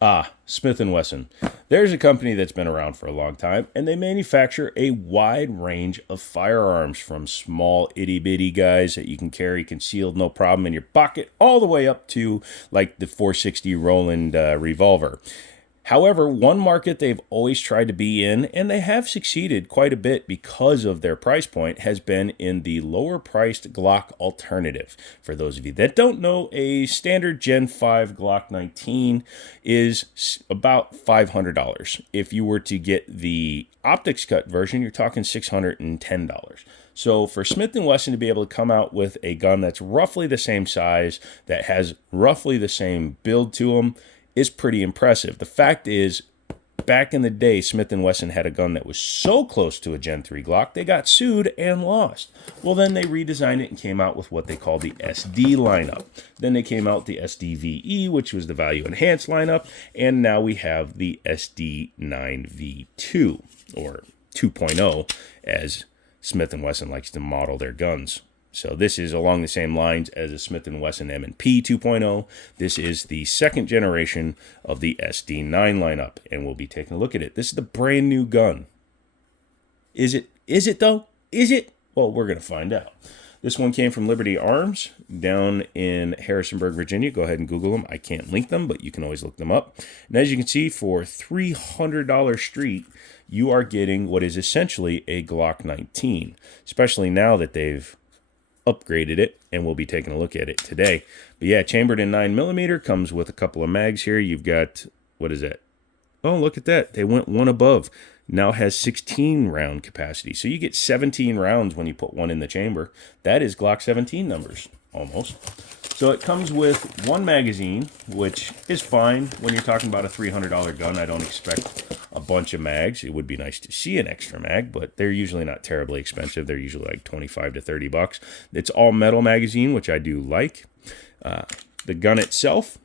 Ah, Smith & Wesson. There's a company that's been around for a long time, and they manufacture a wide range of firearms, from small itty-bitty guys that you can carry concealed no problem in your pocket, all the way up to like the 460 Roland revolver. However, one market they've always tried to be in, and they have succeeded quite a bit because of their price point, has been in the lower priced Glock alternative. For those of you that don't know, a standard Gen 5 Glock 19 is about $500. If you were to get the optics cut version, you're talking $610. So for Smith & Wesson to be able to come out with a gun that's roughly the same size, that has roughly the same build to them, is pretty impressive. The fact is, back in the day, Smith & Wesson had a gun that was so close to a Gen 3 Glock, they got sued and lost. Well, then they redesigned it and came out with what they call the SD lineup. Then they came out with the SDVE, which was the value enhanced lineup, and now we have the SD9 2.0, or 2.0, as Smith & Wesson likes to model their guns. So this is along the same lines as a Smith & Wesson M&P 2.0. This is the second generation of the SD9 lineup, and we'll be taking a look at it. This is the brand new gun. Is it? Is it though? Is it? Well, we're going to find out. This one came from Liberty Arms down in Harrisonburg, Virginia. Go ahead and Google them. I can't link them, but you can always look them up. And as you can see, for $300 street, you are getting what is essentially a Glock 19, especially now that they've upgraded it, and we'll be taking a look at it today. But yeah, chambered in 9mm, comes with a couple of mags here. You've got, what is that? Oh, look at that. They went one above. Now has 16 round capacity. So you get 17 rounds when you put one in the chamber. That is Glock 17 numbers, almost. So it comes with one magazine, which is fine when you're talking about a $300 gun. I don't expect a bunch of mags. It would be nice to see an extra mag, but they're usually not terribly expensive. They're usually like 25 to 30 bucks. It's all metal magazine, which I do like. The gun itself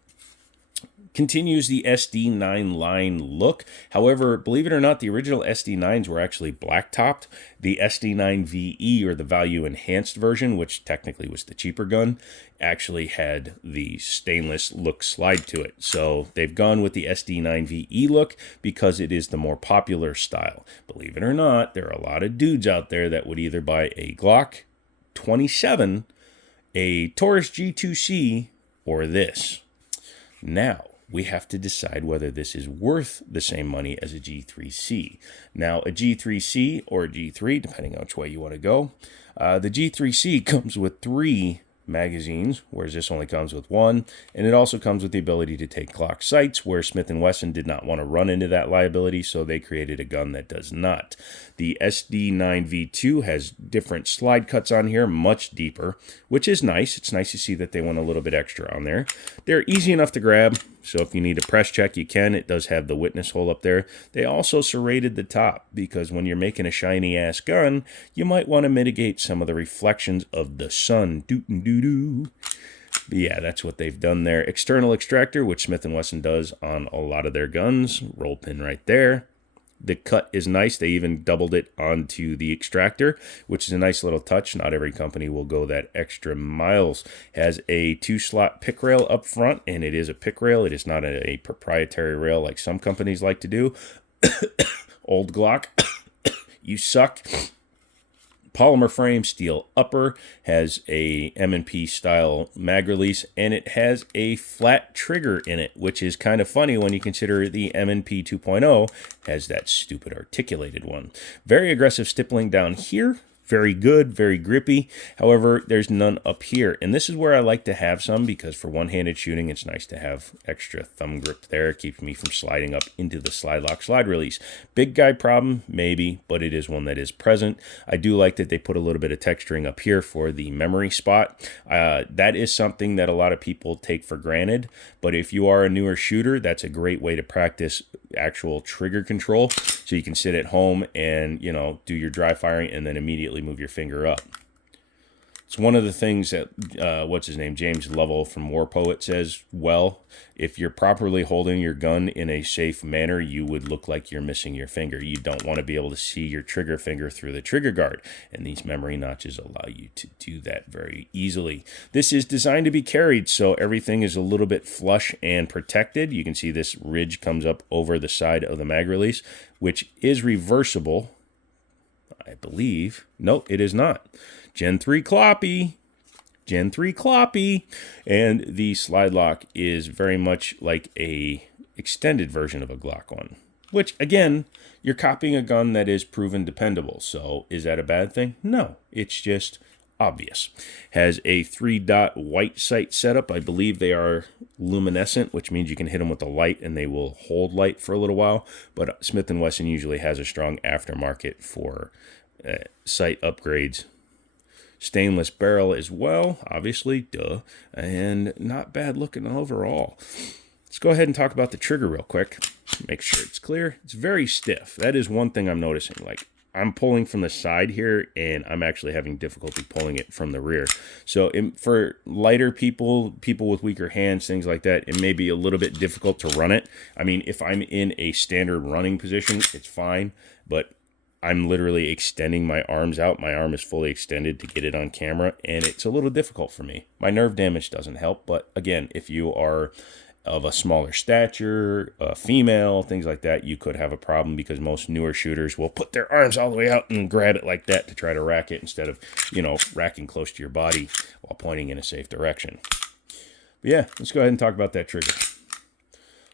continues the SD9 line look. However, believe it or not, the original SD9s were actually black topped. The SD9 VE, or the value enhanced version, which technically was the cheaper gun, actually had the stainless look slide to it. So they've gone with the SD9 VE look because it is the more popular style. Believe it or not, there are a lot of dudes out there that would either buy a Glock 27, a Taurus G2C, or this. Now, we have to decide whether this is worth the same money as a G3C. Now, a G3C or a G3, depending on which way you want to go, the G3C comes with 3 magazines, whereas this only comes with 1, and it also comes with the ability to take Glock sights, where Smith & Wesson did not want to run into that liability, so they created a gun that does not. The SD9 V2 has different slide cuts on here, much deeper, which is nice. It's nice to see that they went a little bit extra on there. They're easy enough to grab, so if you need a press check, you can. It does have the witness hole up there. They also serrated the top, because when you're making a shiny-ass gun, you might want to mitigate some of the reflections of the sun. Doo-doo-doo-doo. But yeah, that's what they've done there. External extractor, which Smith & Wesson does on a lot of their guns. Roll pin right there. The cut is nice. They even doubled it onto the extractor, which is a nice little touch. Not every company will go that extra miles. Has a 2-slot pick rail up front, and it is a pick rail. It is not a proprietary rail like some companies like to do. Old Glock, you suck. Polymer frame, steel upper, has a M&P style mag release, and it has a flat trigger in it, which is kind of funny when you consider the M&P 2.0 has that stupid articulated one. Very aggressive stippling down here. Very good, very grippy. However, there's none up here. And this is where I like to have some, because for one-handed shooting, it's nice to have extra thumb grip there. It keeps me from sliding up into the slide lock slide release. Big guy problem, maybe, but it is one that is present. I do like that they put a little bit of texturing up here for the memory spot. That is something that a lot of people take for granted, but if you are a newer shooter, that's a great way to practice actual trigger control. So you can sit at home and, do your dry firing and then immediately move your finger up. It's one of the things that, what's his name, James Lovell from War Poet says, well, if you're properly holding your gun in a safe manner, you would look like you're missing your finger. You don't want to be able to see your trigger finger through the trigger guard, and these memory notches allow you to do that very easily. This is designed to be carried, so everything is a little bit flush and protected. You can see this ridge comes up over the side of the mag release, which is reversible, I believe. Nope, it is not. Gen 3 Cloppy. Gen 3 Cloppy. And the slide lock is very much like a extended version of a Glock 1. Which, again, you're copying a gun that is proven dependable. So is that a bad thing? No. It's just obvious. Has a 3-dot white sight setup. I believe they are luminescent, which means you can hit them with the light and they will hold light for a little while. But Smith & Wesson usually has a strong aftermarket for sight upgrades. Stainless barrel as well, obviously, duh, and not bad looking overall. Let's go ahead and talk about the trigger real quick. Make sure it's clear. It's very stiff. That is one thing I'm noticing. Like, I'm pulling from the side here, and I'm actually having difficulty pulling it from the rear. So for lighter people with weaker hands, things like that, it may be a little bit difficult to run it. I mean, if I'm in a standard running position, it's fine, but I'm literally extending my arms out. My arm is fully extended to get it on camera, and it's a little difficult for me. My nerve damage doesn't help, but again, if you are of a smaller stature, a female, things like that, you could have a problem because most newer shooters will put their arms all the way out and grab it like that to try to rack it instead of, racking close to your body while pointing in a safe direction. But yeah, let's go ahead and talk about that trigger.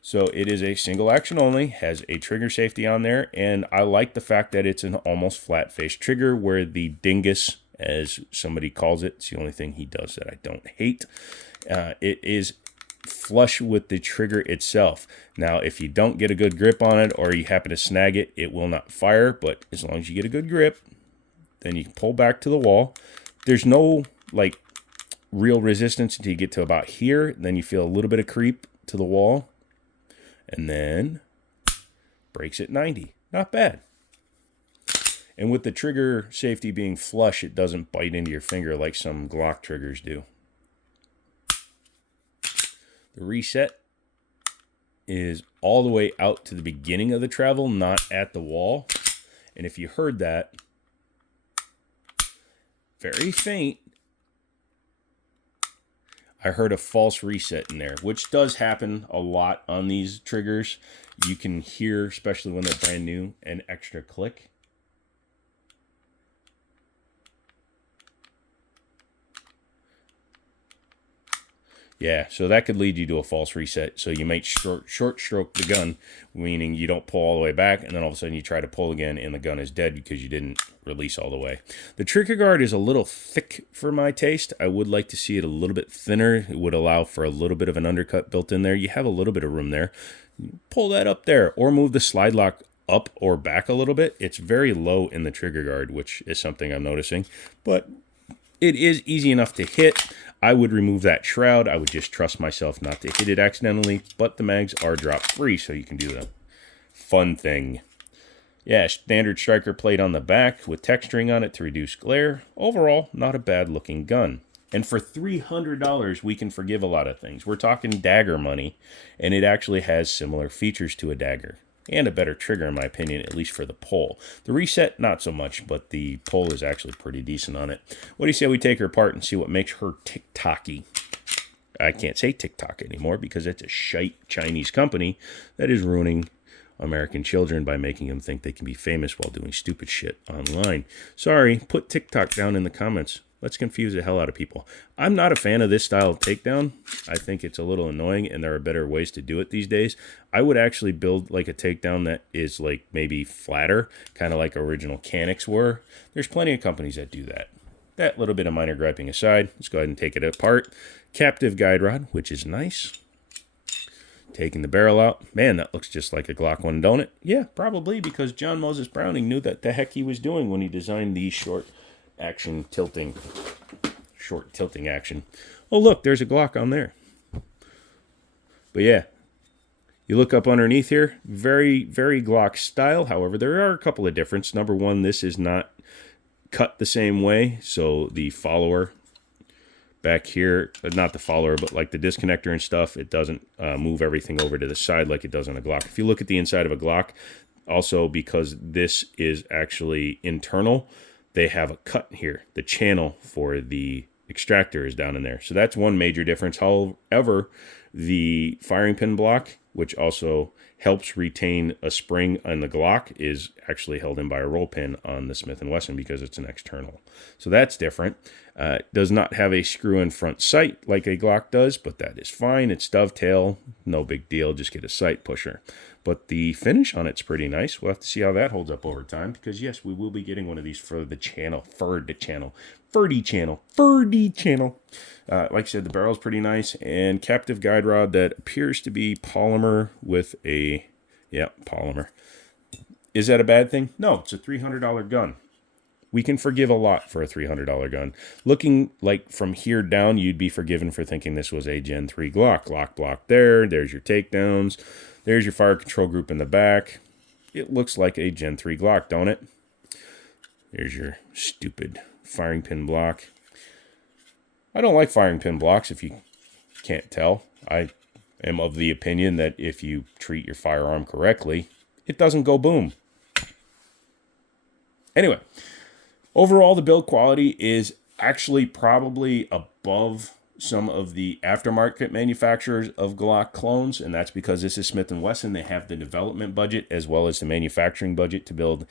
So it is a single action only, has a trigger safety on there, and I like the fact that it's an almost flat face trigger where the dingus, as somebody calls it, it's the only thing he does that I don't hate. It is flush with the trigger itself. Now, if you don't get a good grip on it or you happen to snag it, it will not fire, but as long as you get a good grip, then you can pull back to the wall. There's no, real resistance until you get to about here. Then you feel a little bit of creep to the wall. And then brakes at 90. Not bad. And with the trigger safety being flush, it doesn't bite into your finger like some Glock triggers do. The reset is all the way out to the beginning of the travel, not at the wall. And if you heard that, very faint, I heard a false reset in there, which does happen a lot on these triggers. You can hear, especially when they're brand new, an extra click. Yeah, so that could lead you to a false reset. So you might short stroke the gun, meaning you don't pull all the way back, and then all of a sudden you try to pull again, and the gun is dead because you didn't release all the way. The trigger guard is a little thick for my taste. I would like to see it a little bit thinner. It would allow for a little bit of an undercut built in there. You have a little bit of room there. Pull that up there, or move the slide lock up or back a little bit. It's very low in the trigger guard, which is something I'm noticing, but it is easy enough to hit. I would remove that shroud. I would just trust myself not to hit it accidentally, but the mags are drop free, so you can do the fun thing. Yeah, standard striker plate on the back with texturing on it to reduce glare. Overall, not a bad looking gun. And for $300, we can forgive a lot of things. We're talking dagger money, and it actually has similar features to a dagger. And a better trigger, in my opinion, at least for the pull. The reset, not so much, but the pull is actually pretty decent on it. What do you say we take her apart and see what makes her TikTok-y? I can't say TikTok anymore because it's a shite Chinese company that is ruining American children by making them think they can be famous while doing stupid shit online. Sorry, put TikTok down in the comments. Let's confuse the hell out of people. I'm not a fan of this style of takedown. I think it's a little annoying, and there are better ways to do it these days. I would actually build like a takedown that is like maybe flatter, kind of like original Canics were. There's plenty of companies that do that. That little bit of minor griping aside, let's go ahead and take it apart. Captive guide rod, which is nice. Taking the barrel out. Man, that looks just like a Glock 1, don't it? Yeah, probably, because John Moses Browning knew that the heck he was doing when he designed these short tilting action. Oh, look, there's a Glock on there. But yeah, you look up underneath here, very, very Glock style. However, there are a couple of differences. Number one, this is not cut the same way, so the follower back here, not the follower, but like the disconnector and stuff, it doesn't move everything over to the side like it does on a Glock. If you look at the inside of a Glock, also because this is actually internal, they have a cut here. The channel for the extractor is down in there. So that's one major difference. However, the firing pin block, which also helps retain a spring on the Glock, is actually held in by a roll pin on the Smith & Wesson because it's an external. So that's different. It does not have a screw-in front sight like a Glock does, but that is fine. It's dovetail, no big deal. Just get a sight pusher. But the finish on it's pretty nice. We'll have to see how that holds up over time because, yes, we will be getting one of these for the channel, Ferdy channel. Like I said, the barrel's pretty nice, and captive guide rod that appears to be polymer with a, polymer. Is that a bad thing? No, it's a $300 gun. We can forgive a lot for a $300 gun. Looking like from here down, you'd be forgiven for thinking this was a Gen 3 Glock. Lock block there. There's your takedowns. There's your fire control group in the back. It looks like a Gen 3 Glock, don't it? There's your stupid firing pin block. I don't like firing pin blocks, if you can't tell. I am of the opinion that if you treat your firearm correctly, it doesn't go boom. Anyway, overall, the build quality is actually probably above some of the aftermarket manufacturers of Glock clones, and that's because this is Smith & Wesson. They have the development budget as well as the manufacturing budget to build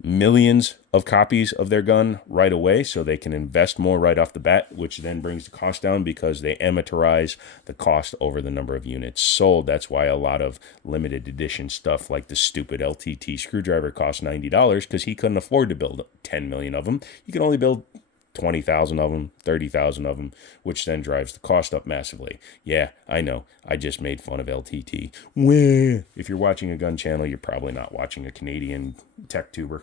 millions of copies of their gun right away, so they can invest more right off the bat, which then brings the cost down because they amortize the cost over the number of units sold. That's why a lot of limited edition stuff like the stupid LTT screwdriver costs $90 because he couldn't afford to build 10 million of them. He can only build 20,000 of them, 30,000 of them, which then drives the cost up massively. Yeah, I know. I just made fun of LTT. Well, if you're watching a gun channel, you're probably not watching a Canadian tech tuber.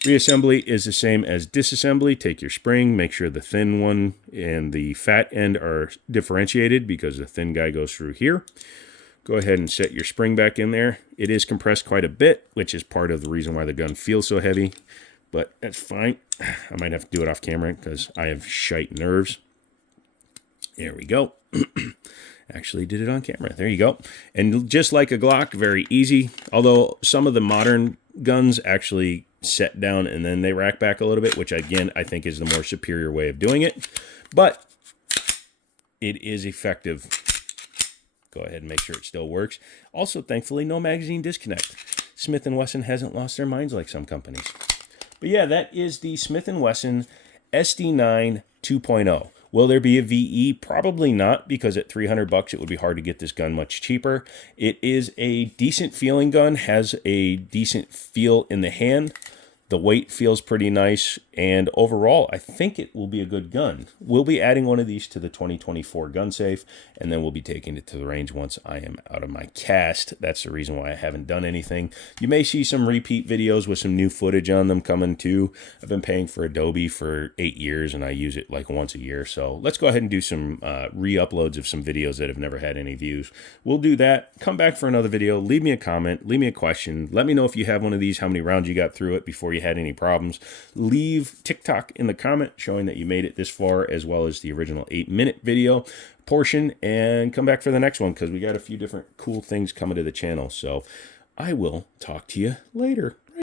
Reassembly is the same as disassembly. Take your spring, make sure the thin one and the fat end are differentiated because the thin guy goes through here. Go ahead and set your spring back in there. It is compressed quite a bit, which is part of the reason why the gun feels so heavy. But that's fine. I might have to do it off camera because I have shite nerves. There we go. Actually did it on camera. There you go. And just like a Glock, very easy. Although some of the modern guns actually set down and then they rack back a little bit, which again, I think is the more superior way of doing it. But it is effective. Go ahead and make sure it still works. Also, thankfully, no magazine disconnect. Smith & Wesson hasn't lost their minds like some companies. But yeah, that is the Smith & Wesson SD9 2.0. Will there be a VE? Probably not, because at $300 it would be hard to get this gun much cheaper. It is a decent feeling gun, has a decent feel in the hand. The weight feels pretty nice, and overall, I think it will be a good gun. We'll be adding one of these to the 2024 gun safe, and then we'll be taking it to the range once I am out of my cast. That's the reason why I haven't done anything. You may see some repeat videos with some new footage on them coming too. I've been paying for Adobe for 8 years, and I use it like once a year. So let's go ahead and do some re-uploads of some videos that have never had any views. We'll do that. Come back for another video. Leave me a comment. Leave me a question. Let me know if you have one of these, how many rounds you got through it before you had any problems. Leave TikTok in the comment showing that you made it this far, as well as the original 8-minute video portion, and come back for the next one because we got a few different cool things coming to the channel. So I will talk to you later.